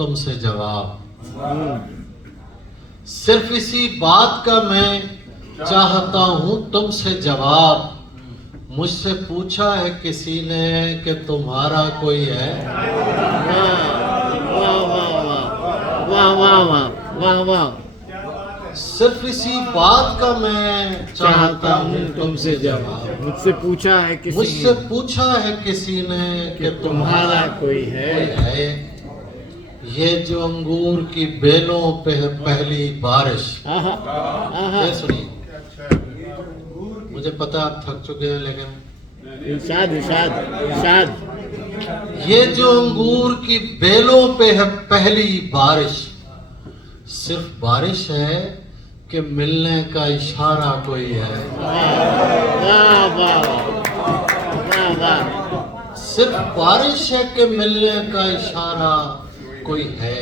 تم سے جواب، صرف اسی بات کا میں چاہتا ہوں تم سے جواب، مجھ سے پوچھا ہے کسی نے کہ تمہارا کوئی ہے؟ واہ واہ واہ واہ واہ واہ واہ واہ، صرف اسی بات کا میں چاہتا ہوں تم سے جواب، مجھ سے پوچھا ہے مجھ کسی سے نے پوچھا ہے کسی نے کہ تمہارا کوئی ہے؟ یہ جو انگور کی بیلوں پہ پہلی بارش، آہا آہا، یہ سنیے، مجھے پتا آپ تھک چکے ہیں لیکن ارشاد ارشاد ارشاد، یہ جو انگور کی بیلوں پہ ہے پہلی بارش، صرف بارش ہے کہ ملنے کا اشارہ کوئی ہے؟ واہ واہ واہ واہ، صرف بارش ہے کہ ملنے کا اشارہ کوئی ہے؟